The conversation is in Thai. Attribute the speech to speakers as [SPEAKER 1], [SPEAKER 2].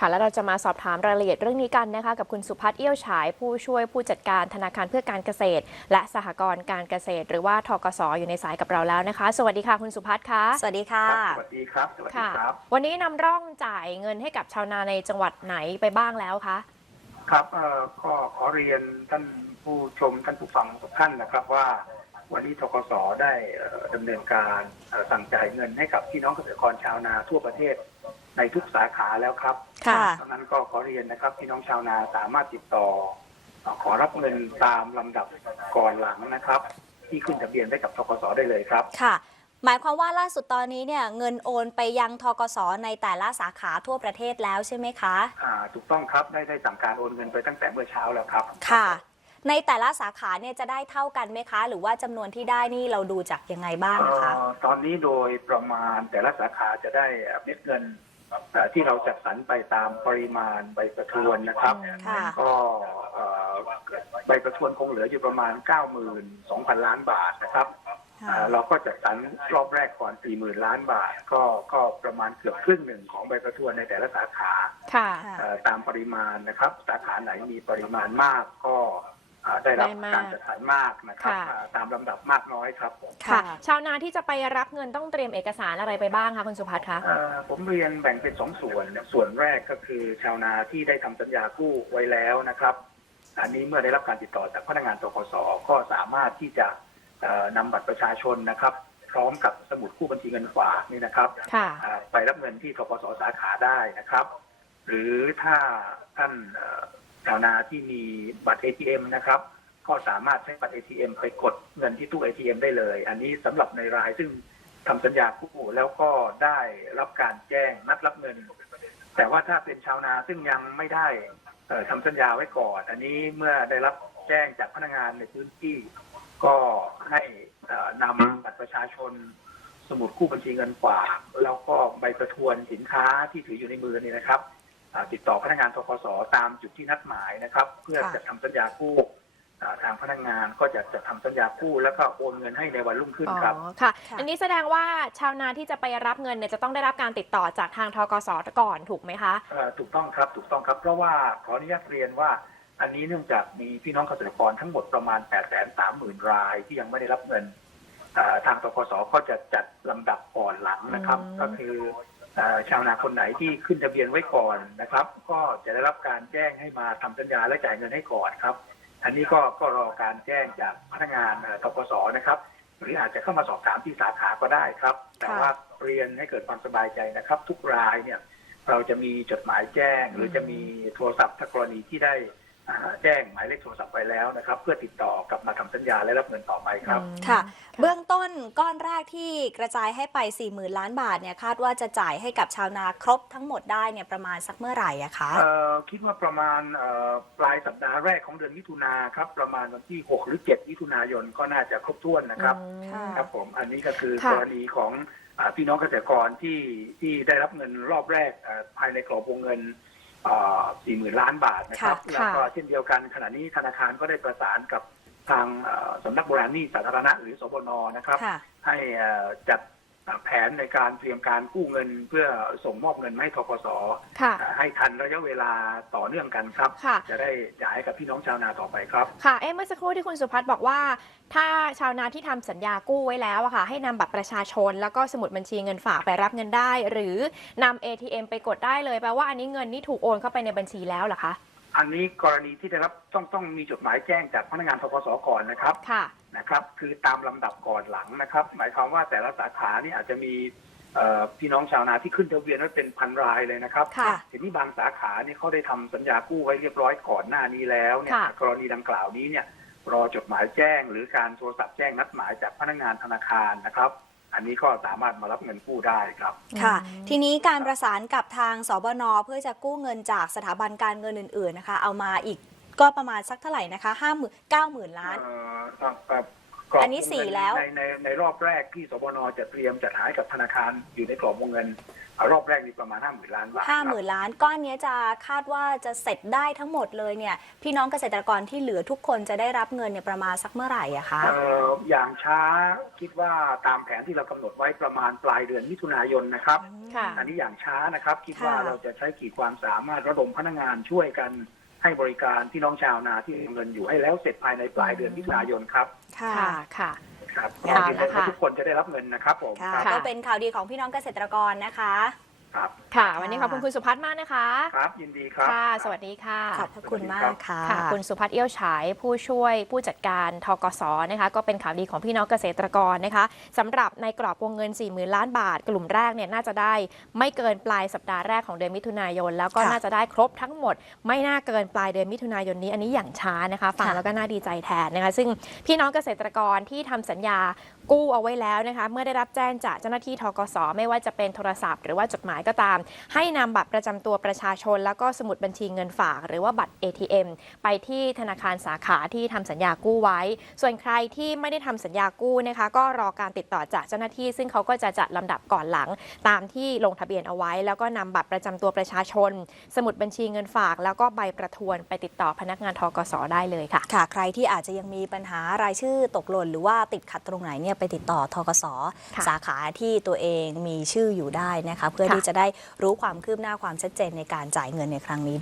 [SPEAKER 1] ค่ะแล้วเราจะมาสอบถามรายละเอียดเรื่องนี้กันนะคะกับคุณสุพัฒน์เอี้ยวฉาย ผู้ช่วยผู้จัดการธนาคารเพื่อการเกษตร และสหกรณ์การเกษตร หรือว่าทกสอยู่ในสายกับเราแล้วนะคะ สวัสดีค่ะคุณสุพัฒน์คะ
[SPEAKER 2] สวัสดีค่ะ
[SPEAKER 3] ครับสวัสดีครับสวัสดี
[SPEAKER 1] ค่ะ
[SPEAKER 3] ครับ
[SPEAKER 1] วันนี้นำร่องจ่ายเงินให้กับชาวนาในจังหวัดไหนไปบ้างแล้วคะ
[SPEAKER 3] ครับเอ่อก็ขอเรียนท่านผู้ชมท่านผู้ฟังทุกท่านนะครับว่า วันนี้ทกสได้เอ่อดำเนินการเอ่อสั่งจ่ายเงินให้กับพี่น้องเกษตรกรชาวนาทั่วประเทศ ในทุกสาขาแล้วครับ
[SPEAKER 2] ค่ะ
[SPEAKER 3] ดังนั้นก็ขอเรียนนะครับพี่น้องชาวนาสามารถติดต่อเอ่อ ขอรับเงินตามลำดับก่อนหลังนะครับ ที่ขึ้นทะเบียนได้กับทกสได้เลยครับ
[SPEAKER 2] ค่ะ หมายความว่าล่าสุดตอนนี้เนี่ยเงินโอนไปยังทกสในแต่ละสาขาทั่วประเทศแล้วใช่ไหมคะ
[SPEAKER 3] อ่าถูกต้องครับได้ได้สั่งการโอนเงินไปตั้งแต่เมื่อเช้าแล้วครับ
[SPEAKER 2] ค่ะ ในแต่ละสาขาเนี่ยจะได้เท่ากันไหมคะ หรือว่าจำนวนที่ได้นี่เราดูจากยังไงบ้างนะคะ
[SPEAKER 3] เอ่อตอนนี้โดยประมาณแต่ละสาขาจะได้เม็ดเงินเอ่อ ที่เราจัดสรรไปตามปริมาณใบประทวนนะครับ
[SPEAKER 2] ค่ะ
[SPEAKER 3] ก็เอ่อใบประทวนคงเหลืออยู่ประมาณ 92,000 ล้านบาทนะครับเอ่อเราก็จัดสรรรอบแรกก่อน 40,000 ล้านบาท ก็ก็ประมาณเกือบครึ่งหนึ่งของใบประทวนในแต่ละสาขา
[SPEAKER 1] ค่ะ
[SPEAKER 2] ค่ะ
[SPEAKER 3] เอ่อตามปริมาณนะครับ สาขาไหนมีปริมาณมากก็เอ่อ ได้รับ
[SPEAKER 1] ได้มาก
[SPEAKER 3] การจัดสรรมากนะครับ
[SPEAKER 1] ค่ะ
[SPEAKER 3] เอ่อตามลำดับมากน้อยครับผม
[SPEAKER 1] ค่ะ ชาวนาที่จะไปรับเงินต้องเตรียมเอกสารอะไรไปบ้างคะคุณสุพัฒน์คะ
[SPEAKER 3] เอ่อผมเรียนแบ่งเป็นสองส่วนส่วนแรกก็คือ ชาวนาที่ได้ทำสัญญากู้ไว้แล้วนะครับ อันนี้เมื่อได้รับการติดต่อจากพนักงานตกสก็สามารถที่จะเอ่อนำบัตรประชาชนนะครับ พร้อมกับสมุดคู่บัญชีเงินฝากนี่นะครับ
[SPEAKER 1] ค่ะ
[SPEAKER 3] อ่าไปรับเงินที่ทกสสาขาได้นะครับ หรือถ้าท่านเอ่อ ชาวนาที่มีบัตร ATM นะครับ ก็สามารถใช้บัตร ATM ไปกดเงินที่ตู้ ATM ได้เลย อันนี้สำหรับในรายซึ่งทำสัญญากู้แล้วก็ได้รับการแจ้งนัดรับเงิน แต่ว่าถ้าเป็นชาวนาซึ่งยังไม่ได้เอ่อทำสัญญาไว้ก่อน อันนี้เมื่อได้รับแจ้งจากพนักงานในพื้นที่ก็ให้นำบัตรประชาชนสมุดคู่บัญชีเงินฝากแล้วก็ใบประทวนสินค้าที่ถืออยู่ในมือนี่นะครับ ติดต่อพนักงานทกสตามจุดที่นัดหมายนะครับ เพื่อ
[SPEAKER 2] ค่ะ
[SPEAKER 3] จะทำสัญญากู้อ่าทางพนักงานก็จะจะทำสัญญากู้แล้วก็โอนเงินให้ในวันรุ่งขึ้น
[SPEAKER 1] อ๋อ
[SPEAKER 3] ครับ
[SPEAKER 1] ค่ะ
[SPEAKER 2] ค่ะ
[SPEAKER 1] อันนี้แสดงว่าชาวนาที่จะไปรับเงินเนี่ยจะต้องได้รับการติดต่อจากทางทกสก่อนถูกไหมคะ
[SPEAKER 3] เอ่อถูกต้องครับถูกต้องครับ เพราะว่าขออนุญาตเรียนว่า อันนี้เนื่องจากมีพี่น้องเกษตรกรทั้งหมดประมาณ8 3 0 0 0 0รายที่ยังไม่ได้รับเงินเอ่อทางตกสก็จะจัดลำดับก่อนหลังนะครับ
[SPEAKER 1] อืม
[SPEAKER 3] ก็คือเอ่อ ชาวนาคนไหนที่ขึ้นทะเบียนไว้ก่อนนะครับ ก็จะได้รับการแจ้งให้มาทำสัญญาและจ่ายเงินให้ก่อนครับ อันนี้ก็ก็รอการแจ้งจากพนักงานเอ่อตกสนะครับ หรืออาจจะเข้ามาสอบถามที่สาขาก็ได้ครับ แต่ว่าเรียนให้เกิดความสบายใจนะครับ ทุกรายเนี่ยเราจะมีจดหมายแจ้ง หรือจะมีโทรศัพท์ถ้ากรณีที่ได้อ่า แจ้งหมายเลขโทรศัพท์ไปแล้วนะครับ เพื่อติดต่อกลับมาทำสัญญาและรับเงินต่อไปครับ
[SPEAKER 1] อืม
[SPEAKER 2] ค่ะ เบื้องต้นก้อนแรกที่กระจายให้ไป 40,000 ล้านบาทเนี่ยคาดว่าจะจ่ายให้กับชาวนาครบทั้งหมดได้เนี่ยประมาณสักเมื่อไหร่อะคะ
[SPEAKER 3] เอ่อคิดว่าประมาณเอ่อปลายสัปดาห์แรกของเดือนมิถุนาครับ ประมาณวันที่ 6 หรือ 7 มิถุนายนก็น่าจะครบถ้วนนะครับ
[SPEAKER 2] ค่ะ
[SPEAKER 3] ครับผมอันนี้ก็คือ
[SPEAKER 1] ค่ะ
[SPEAKER 3] กรณีของอาพี่น้องเกษตรกรที่ที่ได้รับเงินรอบแรกอ่าภายในกรอบวงเงิน สี่หมื่นล้านบาทนะครับ
[SPEAKER 2] ค่ะ
[SPEAKER 3] แล้วก็เช่นเดียวกันขณะนี้ธนาคารก็ได้ประสานกับทางเอ่อสำนักโบราณหนี้สาธารณะหรือสบนนะครับ
[SPEAKER 2] ค่ะ
[SPEAKER 3] ให้เอ่อจัด แผนในการเตรียมการกู้เงินเพื่อส่งมอบเงินมาให้ทกส
[SPEAKER 1] ค่ะ
[SPEAKER 3] ให้ทันระยะเวลาต่อเนื่องกันครับ
[SPEAKER 1] ค่ะ
[SPEAKER 3] จะได้จ่ายให้กับพี่น้องชาวนาต่อไปครับ
[SPEAKER 1] ค่ะ เอ๊ะเมื่อสักครู่ที่คุณสุพัฒน์บอกว่า ถ้าชาวนาที่ทำสัญญากู้ไว้แล้วอะค่ะ ให้นำบัตรประชาชน แล้วก็สมุดบัญชีเงินฝากไปรับเงินได้ หรือนำ ATM ไปกดได้เลยแปลว่าอันนี้เงินนี่ถูกโอนเข้าไปในบัญชีแล้วเหรอคะ
[SPEAKER 3] อันนี้กรณีที่ได้รับต้องต้องมีจดหมายแจ้งจากพนักงานทกสก่อนนะครับ
[SPEAKER 1] ค่ะ
[SPEAKER 3] นะครับ คือตามลำดับก่อนหลังนะครับ หมายความว่าแต่ละสาขานี่อาจจะมีเอ่อพี่น้องชาวนาที่ขึ้นทะเบียนไว้เป็นพันรายเลยนะครับ
[SPEAKER 1] ค่ะ
[SPEAKER 3] ทีนี้บางสาขานี่เขาได้ทำสัญญากู้ไว้เรียบร้อยก่อนหน้านี้แล้วเนี่ย
[SPEAKER 1] ค่ะ
[SPEAKER 3] กรณีดังกล่าวนี้เนี่ยรอจดหมายแจ้ง หรือการโทรศัพท์แจ้งนัดหมายจากพนักงานธนาคารนะครับ อันนี้ก็สามารถมารับเงินกู้ได้ครับ
[SPEAKER 2] ค่ะ
[SPEAKER 1] อืม
[SPEAKER 2] ทีนี้การประสานกับทางสบนเพื่อจะกู้เงินจากสถาบันการเงินอื่น ๆนะคะ เอามาอีก ก็ประมาณสักเท่าไหร่นะคะห้าหมื่นเก้าหมื่นล้าน
[SPEAKER 3] เอ่อเอ่อเอ่อกรอบ
[SPEAKER 2] อันนี้สี่
[SPEAKER 3] วงเงิ
[SPEAKER 2] แล้ว
[SPEAKER 3] ในในในรอบแรกที่สบนจะเตรียมจัดหาให้กับธนาคารอยู่ในกรอบวงเงินอ่ารอบแรกนี่ประมาณห้าหมื่นล้านบาท
[SPEAKER 2] ห้า
[SPEAKER 3] ค
[SPEAKER 2] ห
[SPEAKER 3] รับ
[SPEAKER 2] มื่นล้านก้อนเนี้ยจะคาดว่าจะเสร็จได้ทั้งหมดเลยเนี่ยพี่น้องเกษตรกรที่เหลือทุกคนจะได้รับเงินเนี่ยประมาณสักเมื่อไหร่อะคะ
[SPEAKER 3] เอ่ออย่างช้าคิดว่าตามแผนที่เรากำหนดไว้ประมาณปลายเดือนมิถุนายนนะครับ
[SPEAKER 1] ค่ะ
[SPEAKER 3] อันนี้อย่างช้านะครับ คิดว่า
[SPEAKER 2] ค่ะ
[SPEAKER 3] เราจะใช้ขีดความสามารถระดมพนักงานช่วยกัน ให้บริการพี่น้องชาวนาที่มีเงินอยู่ให้แล้วเสร็จภายในปลายเดือนมิถุนายนครับ
[SPEAKER 2] ค่ะ
[SPEAKER 1] ค่ะค่ะ
[SPEAKER 3] ครับ
[SPEAKER 1] ค่ะ
[SPEAKER 3] ก็ยืนยัน
[SPEAKER 1] ค่ะ
[SPEAKER 3] ว่าทุกคนจะได้รับเงินนะครับผม
[SPEAKER 2] ค่ะ
[SPEAKER 3] ครับ
[SPEAKER 1] ค่ะ
[SPEAKER 2] ก็เป็นข่าวดีของพี่น้องเกษตรกรนะคะ
[SPEAKER 3] ครับ
[SPEAKER 1] ค่ะ วันนี้ขอบคุณคุณสุพัฒน์มากนะคะ
[SPEAKER 3] ครับ ยินดีครับ
[SPEAKER 1] ค่ะ สวัสดีค่ะ
[SPEAKER 2] ขอบพระคุณมากค่ะ
[SPEAKER 1] ค่ะ คุณสุพัฒน์เอี้ยวฉาย ผู้ช่วยผู้จัดการทกสนะคะ ก็เป็นข่าวดีของพี่น้องเกษตรกรนะคะสำหรับในกรอบวงเงิน 40,000 ล้านบาท กลุ่มแรกเนี่ยน่าจะได้ไม่เกินปลายสัปดาห์แรกของเดือนมิถุนายน แล้วก็
[SPEAKER 2] ค่ะ
[SPEAKER 1] น่าจะได้ครบทั้งหมด ไม่น่าเกินปลายเดือนมิถุนายนนี้ อันนี้อย่างช้านะคะ ฟัง
[SPEAKER 2] ค่ะ
[SPEAKER 1] แล้วก็น่าดีใจแทนนะคะ ซึ่งพี่น้องเกษตรกรที่ทำสัญญากู้เอาไว้แล้วนะคะ เมื่อได้รับแจ้งจากเจ้าหน้าที่ทกสไม่ว่าจะเป็นโทรศัพท์หรือว่าจดหมายก็ตาม ให้นำบัตรประจำตัวประชาชน แล้วก็สมุดบัญชีเงินฝาก หรือว่าบัตร ATM ไปที่ธนาคารสาขาที่ทำสัญญากู้ไว้ ส่วนใครที่ไม่ได้ทำสัญญากู้นะคะ ก็รอการติดต่อจากเจ้าหน้าที่ ซึ่งเขาก็จะจัดลำดับก่อนหลัง ตามที่ลงทะเบียนเอาไว้ แล้วก็นำบัตรประจำตัวประชาชน สมุดบัญชีเงินฝาก แล้วก็ใบประทวนไปติดต่อพนักงานทกสได้เลยค่ะ
[SPEAKER 2] ค่ะ ใครที่อาจจะยังมีปัญหารายชื่อตกหล่นหรือว่าติดขัดตรงไหนเนี่ยไปติดต่อทกส
[SPEAKER 1] ค่ะ
[SPEAKER 2] สาขาที่ตัวเองมีชื่ออยู่ได้นะคะเพื่อ
[SPEAKER 1] ค่ะ
[SPEAKER 2] ที่จะได้รู้ความคืบหน้าความชัดเจนในการจ่ายเงินในครั้งนี้